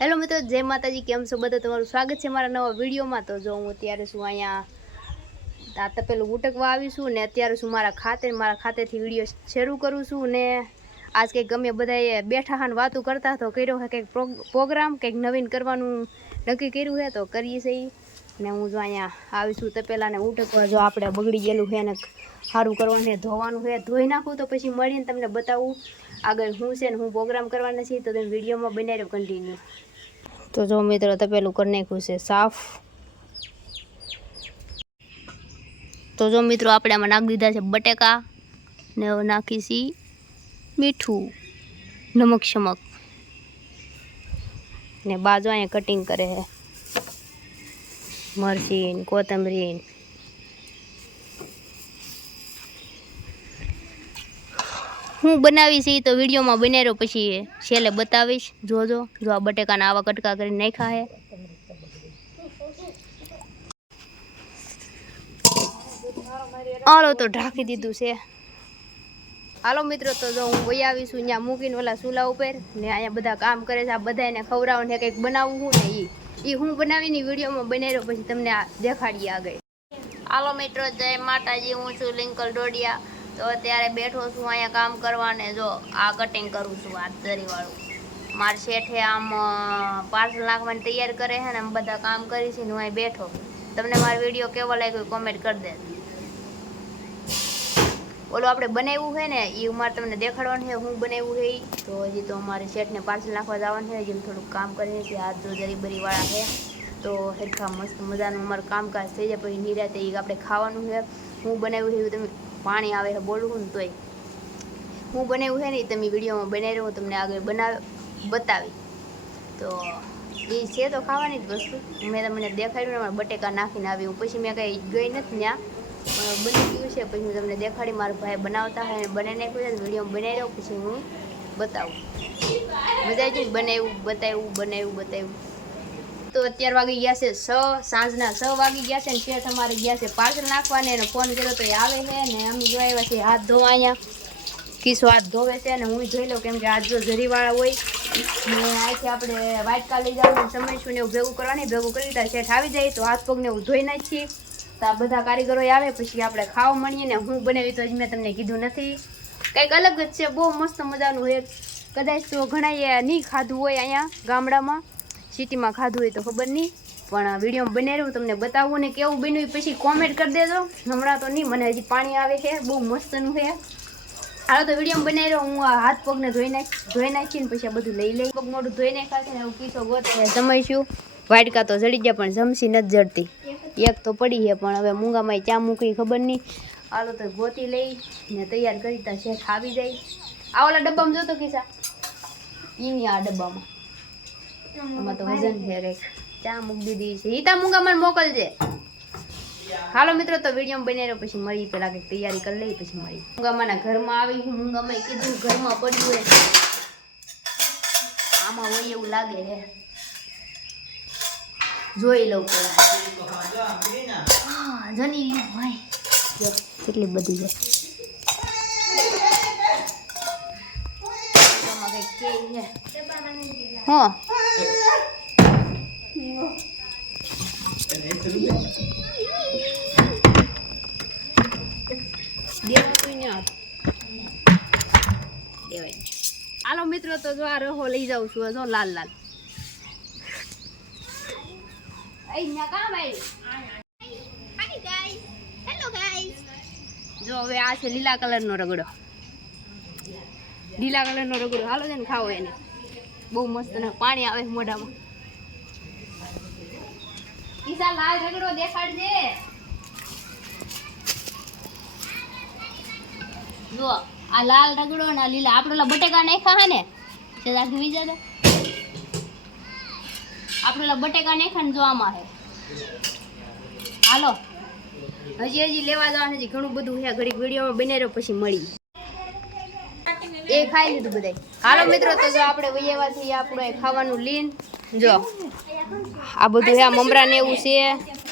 Hello મિત્રો, જય માતાજી. કેમ છો બધા? તમારું સ્વાગત છે મારા નવા વિડીયોમાં. તો જો હું અત્યારે છું અહીંયા આ તપેલું ઉટકવા આવી છું ને અત્યારે છું મારા ખાતેથી વિડીયો શરૂ કરું છું. ને આજ કંઈક ગમે બધાએ બેઠા હા વાતો કરતા તો કર્યો છે કંઈક પ્રોગ્રામ, કંઈક નવીન કરવાનું નક્કી કર્યું છે તો કરીએ છીએ. ને હું જો અહીંયા આવી છું તપેલાને ઉટકવા. જો આપણે બગડી ગયેલું છે ને સારું કરવાનું છે, ધોવાનું છે, ધોઈ નાખું તો પછી મળીને તમને બતાવું આગળ શું છે ને હું પ્રોગ્રામ કરવાના છીએ. તો તમે વિડીયોમાં બનાવી રહ્યો કન્ટિન્યુ. તો જો મિત્રો તપેલું કરી નાખ્યું છે સાફ. તો જો મિત્રો આપણે આમાં નાખી દીધા છે બટેકા ને હવે નાખીશી મીઠું, નમક શમક ને બાજુ અહીંયા કટિંગ કરે છે મરચી કોથમરી. હું બનાવીશ એ તો વિડીયોમાં બનાવી રહ્યો પછી છેલ્લે બતાવીશ. જોજો જો આ બટેકાના આવા કટકા કરીને નાખ્યા છે. હાલો તો ઢાંકી દીધું છે. હાલો મિત્રો, તો જો હું વહી આવીશું અહીંયા મૂકીને ઓલા ચૂલા ઉપર ને અહીંયા બધા કામ કરે છે. આ બધાને ખવડાવવાનું છે, કંઈક બનાવવું હું ને એ હું બનાવીને વિડીયોમાં બનાવી રહ્યો પછી તમને આ દેખાડીએ આગળ. હાલો મિત્રો, જય માતાજી. હું છું લિંકલ ડોડિયા. તો અત્યારે બેઠો છું અહીંયા કામ કરવાને. જો આ કટિંગ કરું છું આ દરીવાળું. મારા શેઠે આમ પાર્સલ નાખવાની તૈયાર કરે છે ને આમ બધા કામ કરી છે ને હું અહીં બેઠો. તમને મારો વિડીયો કેવો લાગ્યો કોમેન્ટ કરી દે. ઓલું આપણે બનાવ્યું છે ને એ મારે તમને દેખાડવાનું છે હું બનાવ્યું છે. તો હજી તો અમારે શેઠને પાર્સલ નાખવા જવાનું છે. જેમ થોડુંક કામ કરીને છે હાથ જો જરીબરીવાળા છે તો સરખા મસ્ત મજાનું અમારું કામકાજ થઈ જાય પછી નિરાતે એ આપણે ખાવાનું છે. હું બનાવ્યું છે એવું તમે પાણી આવે છે બોલવું ને તોય હું બનાવ્યું છે ને એ તમે વિડીયોમાં બનાવી રહ્યો તમને આગળ બતાવી. તો એ છે તો ખાવાની જ વસ્તુ. મેં તમને દેખાડ્યું ને મારા બટેકા નાખીને આવી. હું પછી મેં કંઈ ગઈ નથી ત્યાં પણ બની ગયું છે પછી હું તમને દેખાડી. મારા ભાઈ બનાવતા હોય અને બનાવી નાખ્યું છે વિડીયોમાં બનાવી રહ્યો પછી હું બતાવું. મજા આવી બનાવ્યું. તો અત્યાર વાગી ગયા છે 6, સાંજના 6 વાગી ગયા છે ને શેઠ અમારે ગયા છે પાર્સલ નાખવાને અને ફોન કર્યો તો એ આવે છે ને અમે જો આવ્યા છે હાથ ધોવા. અહીંયા કિસ્સો હાથ ધોવે છે અને હું જોઈ લઉં કેમ કે હાથ જો જરીવાળા હોય ને આથી આપણે વાટકા લઈ જવાનું સમયશું ને એવું ભેગું કરવાની. ભેગું કરી દીધા શેઠ આવી જાય તો હાથ પગને એવું ધોઈ નાખીએ. તો આ બધા કારીગરો આવે પછી આપણે ખાવા મળીએ ને હું બનાવી તો જ મેં તમને કીધું નથી. કંઈક અલગ જ છે, બહુ મસ્ત મજાનું હોય. કદાચ તો ઘણાએ નહીં ખાધું હોય અહીંયા ગામડામાં, સિટીમાં ખાધું હોય તો ખબર નહીં પણ વિડીયો બનાવ્યું તમને બતાવું ને કેવું બન્યું પછી કોમેન્ટ કરી દેજો. હમણાં તો નહીં, મને હજી પાણી આવે છે બહુ મસ્તનું છે. હાલો તો વિડીયો બનાવી રહ્યો હું આ હાથ પગને ધોઈ નાખીને પછી આ બધું લઈ પગ મોઢું ધોઈ નાખાશે ને એવું કીધો ગોતે સમયશું. વાટકા તો જડી ગયા પણ જમસી નથી જડતી. એક તો પડી છે પણ હવે મૂંગામાં ચા મૂકી ખબર નહીં. હાલો તો ગોતી લઈ ને તૈયાર કરી તા શેઠ આવી જાય. આ ઓલા ડબ્બામાં જોતો કિસ્સા એની આ ડબ્બામાં આમાં તો વજન છે કંઈક. ચા મૂકી દીધી છે ઈતા મૂંગામાં મોકલજે. હાલો મિત્રો, તો વિડીયો બનાવી રહ્યો પછી મળી પેલા કંઈક તૈયારી કરી લઈ પછી મળી. મૂંગામાના ઘરમાં આવી હું મૂંગામાં કીધું ઘરમાં પડ્યું હોય આમાં હોય એવું લાગે છે. જોઈ લઉં પેલા. હા જની ભાઈ જો કેટલી બધી છે. હા હાલો મિત્રો, તો જો આ રહો લઈ જાઉં છું. જો લાલ લાલ જો હવે આ છે લીલા કલરનો રગડો. હાલો છે ને ખાવો એને બહુ મસ્ત ને પાણી આવે મોઢામાં. ઈસા લાલ રગડો દેખાડજે. જો આ લાલ રગડો ને લીલા આપણે બટેકા નાખ્યા હે ને તે આખી વીજા દે. આપણે બટેકા નાખ્યા ને જો આમાં હે. હાલો હજી લેવા જવાનું હજી ઘણું બધું છે. ઘડીક વિડીયોમાં બનાવી રહ્યો પછી મળી. એ ખાઈ લીધું બધાય. હાલો મિત્રો, તો જો આપણે વૈયાવાથી આપણે ખાવાનું લીન જો આ બધું હે મમરા ને એવું છે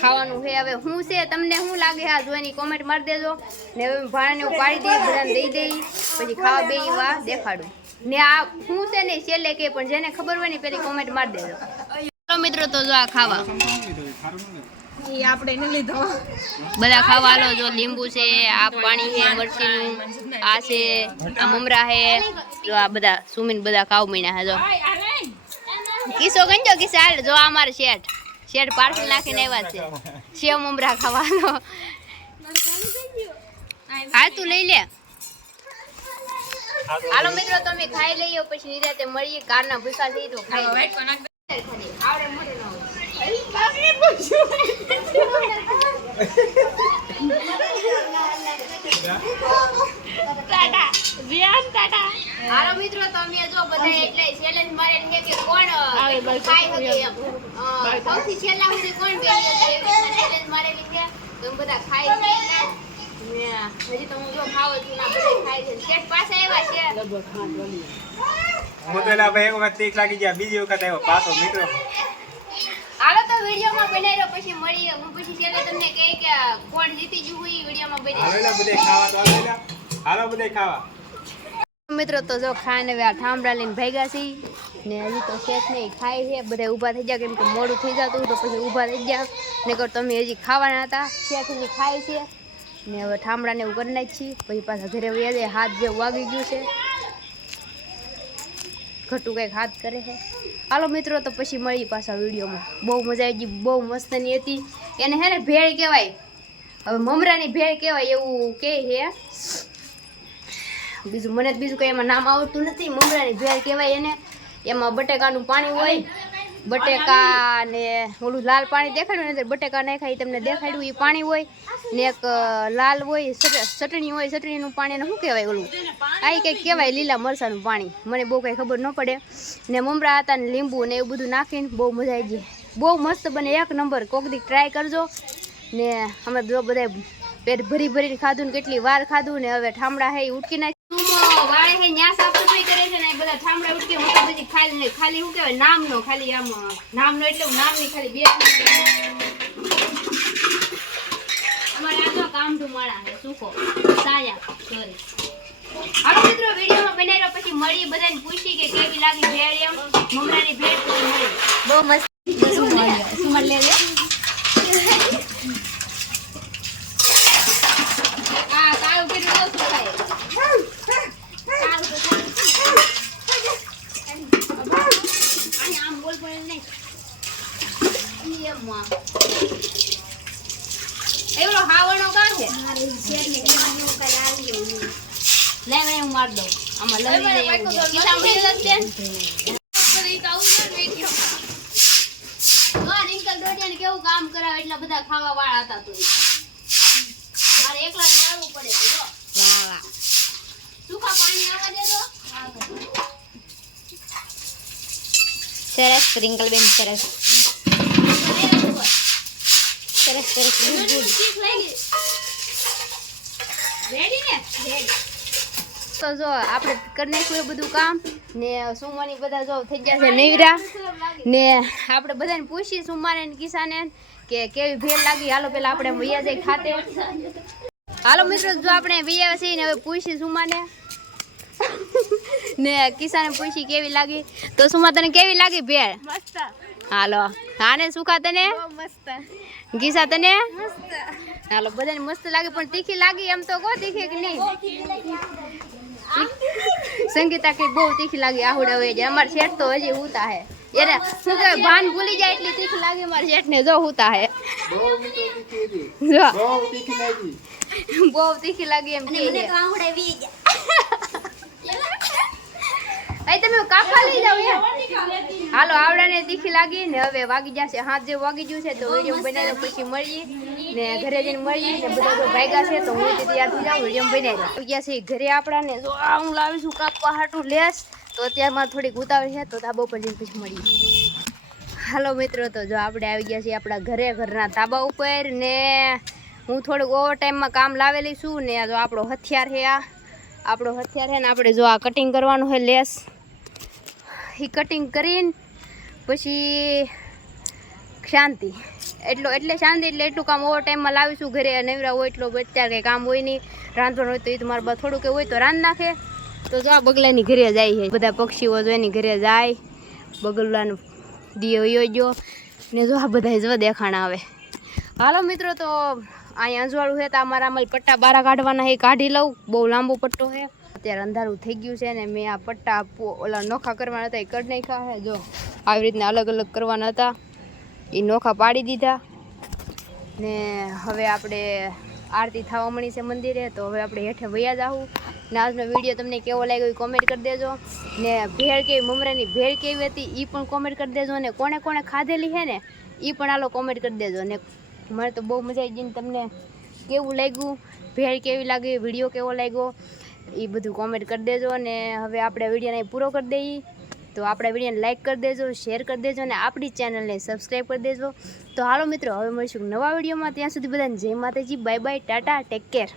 ખાવાનું છે. હવે શું છે તમને શું લાગે આ જોઈને કોમેન્ટ મારી દેજો ને હવે ભાણાને એવું પાડી દઈએ બધાને દઈ દઈ પછી ખાવા બે વા દેખાડું. ને આ હું છે ને છેલ્લે કે પણ જેને ખબર હોય ને પેલી કોમેન્ટ મારી દેજો. ચાલો મિત્રો તો જો આ ખાવા આપણે ન લીધો બધા ખાવા હાલો. જો લીંબુ છે, આ પાણી છે, મરચીનું, આ છે, આ મમરા છે, જો આ બધા સુમીન બધા ખાવ મીના છે. જો કિસ્સો ગંજો કિસ્સો હાલ. જો આ મારે શેઠ પાર્સલ નાખીને આવ્યા છે સેવ મમરા ખાવાનો. હા તું લઈ લે. હાલો મિત્રો તમે ખાઈ લઈએ પછી નિરાતે મળીએ. કારના ભૂસા થઈ તો ખાઈ આવડે મોઢે ન હાલો મિત્રો તમે જો બધા એટલે ચેલેન્જ મારેલ છે કે કોણ ખાઈ શકે એમ સૌથી છેલ્લા સુધી કોણ બેસી શકે એવી ચેલેન્જ મારેલી છે. તમે બધા ખાઈ લે. હજી તો હું જો ખાવ છું ના બધા ખાઈ છે. શેઠ પાસે આવ્યા છે. હું તો એલા ભાઈ એક વખત તીખ લાગી ગયા, બીજી વખત આવ્યો પાછો મિત્રો. હાલો તો વિડીયોમાં બનાવ્યો પછી મળીએ. હું પછી છેલ્લે તમને કહે કે કોણ જીતી ગયું હોય એ વિડીયોમાં હાલો બનાવી. એલા બધે ખાવા તો હાલો એલા. હાલો બધે ખાવા. મિત્રો તો જો ખાઈને હવે આ ઠામડા લઈને ભાગ્યા છીએ ને હજી તો શેઠ નહીં ખાય છે. બધા ઊભા થઈ ગયા કેમ કે મોડું થઈ જતું તો પછી ઊભા થઈ ગયા. નકર તમે હજી ખાવાના હતા. શેઠ હજી ખાય છે ને હવે ઠામડાને એવું કરી નાખી છીએ. પછી પાછા ઘરે વયા જાય. હાથ જેવું વાગી ગયું છે. ઘટું કંઈક હાથ કરે છે. હાલો મિત્રો તો પછી મળી પાછા વિડીયોમાં. બહુ મજા આવી ગઈ, બહુ મસ્તની હતી. એને હે ને ભેળ કહેવાય, હવે મમરાની ભેળ કહેવાય એવું કહે છે. બીજું મને બીજું કંઈ એમાં નામ આવડતું નથી. મમરાની ભેળ કહેવાય એને. એમાં બટેકાનું પાણી હોય, બટેકા ને ઓલું લાલ પાણી દેખાડ્યું ને બટેકા નાખાય તમને દેખાડ્યું એ પાણી હોય ને એક લાલ હોય ચટણી હોય. ચટણીનું પાણી એને શું કહેવાય ઓલું આ કંઈક કહેવાય લીલા મરચાંનું પાણી. મને બહુ કંઈ ખબર ન પડે. ને મમરા હતા ને લીંબુ ને એવું બધું નાખીને બહુ મજા આવી ગઈ. બહુ મસ્ત બને, એક નંબર. કોક દી ટ્રાય કરજો. ને અમે જો બધા પેટ ભરી ભરીને ખાધું ને કેટલી વાર ખાધું ને હવે ઠામડા હે ઉટકી નાખી. વાળે હે ન્યા સાફ સફાઈ કરે છે ને બધા ઠામડા ઉટકે. હું તો બધી ખાલી શું કહેવાય નામનો ખાલી આમ નામનો એટલે નામની ખાલી બે અમારે આ તો કામઢું માળા છે સુકો સાયા સોરી. હાલો મિત્રો વિડીયોમાં બનાવ્યો પછી મળીએ. બધાને પૂછી કે કેવી લાગી ભેળ એમ મમરાની ભેળ પછી મળી. બહુ મસ્ત સુમર લે લે. આ કાળું કેટલું ઓછું ખાય. આમ બોલ પડે નહીં એવડો હાવણો કા છે લે મેં હું માર દઉં આમાં લઈ કિસ્સા મળી જશે રિંકલ દોડિયાને કેવું કામ કરાવે એટલા બધા ખાવા વાળા હતા તો મારે એકલા મારવું પડે. જો વાહ વાહ સુખા પાણી આવવા દે તો સરસ. રિંકલ બેન સરસ સરસ સરસ ગુડ ગુડ. રેડી ને રેડી. તો જો આપણે કરી નાખ્યું એ બધું કામ ને સુમાની બધા જો થઈ ગયા છે નૈરા ને આપણે બધાને પૂછી સુમાને ને કિસાને કે કેવી ભેળ લાગી. હાલો પેલા આપણે વૈયા જઈ ખાતે. હાલો મિત્રો જો આપણે વૈયા છીએ ને હવે પૂછી સુમાને ને કિસાને પૂછી કેવી લાગી. તો સુમા તને કેવી લાગી ભેળ? મસ્ત. હાલો હાને સુખા તને? મસ્ત. ગીસા તને? મસ્ત. હાલો બધાને મસ્ત લાગી પણ તીખી લાગી એમ તો કો તીખી કે નહીં? સંગીતા કે બહુ તીખી લાગી. આહુડા હોય જાય અમાર શેઠ તો હજી હુતા હે એને શું કહે ભાન ભૂલી જાય એટલી તીખી લાગી અમાર શેઠ ને. જો હુતા હે બહુ તીખી લાગી એમ કે તમે કાપા લઈ જાવ એમ. હાલો આવડાને તીખી લાગી ને હવે વાગી જશે હાથ જે વાગી ગયું છે તો વિડીયો બનાવ્યો પછી મળીએ ને ઘરે જઈને મળીએ ને બધા તો ભાગ્યા છે તો હું તૈયાર થઈ જાઉં વિડીયો બનાવી આવી ગયા છે ઘરે આપણાને. જો આ હું લાવીશું કાપવા હાટું લેસ તો અત્યારમાં થોડીક ઉતાવળ છે તો ધાબા ઉપર જઈને પછી મળીએ. હાલો મિત્રો તો જો આપણે આવી ગયા છીએ આપણા ઘરના ધાબા ઉપર ને હું થોડુંક ઓવર ટાઈમમાં કામ લાવેલી છું ને જો આપણો હથિયાર છે આપણો હથિયાર છે ને આપણે જો આ કટિંગ કરવાનું છે લેસ એ કટિંગ કરીને પછી શાંતિ એટલે શાંતિ એટલે એટલું કામ ઓવર ટાઈમમાં લાવીશું. ઘરે નવરા હોય એટલો અત્યારે કંઈ કામ હોય નહીં. રાંધવાનું હોય તો એ તો મારા બા થોડુંક હોય તો રાંધ નાખે તો જો આ બગલાની ઘરે જાય છે, બધા પક્ષીઓ જો એની ઘરે જાય, બગલાનો દિયો વયો ગયો ને જો આ બધા જો દેખાણ આવે. હાલો મિત્રો, તો અહીંયા અંજવાળું છે તો અમારા અમલ પટ્ટા બારા કાઢવાના છે, કાઢી લઉં. બહુ લાંબો પટ્ટો છે, અત્યારે અંધારું થઈ ગયું છે ને મેં આ પટ્ટા ઓલા નોખા કરવાના હતા એ કરી નાખ્યા છે. જો આવી રીતના અલગ અલગ કરવાના હતા એ નોખા પાડી દીધા ને હવે આપણે આરતી થવા મળી છે મંદિરે, તો હવે આપણે હેઠે વયા જાવું. ને આજનો વિડીયો તમને કેવો લાગ્યો એ કોમેન્ટ કરી દેજો. ને ભેળ કેવી મમરાની ભેળ કેવી હતી એ પણ કોમેન્ટ કરી દેજો. ને કોણે કોણે ખાધેલી છે ને એ પણ આલો કોમેન્ટ કરી દેજો. ને મને તો બહુ મજા આવી ગઈ. તમને કેવું લાગ્યું, ભેળ કેવી લાગી, વિડીયો કેવો લાગ્યો એ બધું કોમેન્ટ કરી દેજો. ને હવે આપણે વિડીયોને પૂરો કરી દઈએ. તો આપણા વિડીયોને લાઇક કરી દેજો, શેર કરી દેજો અને આપણી ચેનલને સબસ્ક્રાઈબ કરી દેજો. તો હાલો મિત્રો, હવે મળીશું નવા વિડીયોમાં. ત્યાં સુધી બધાને જય માતાજી, bye bye, Tata, take care.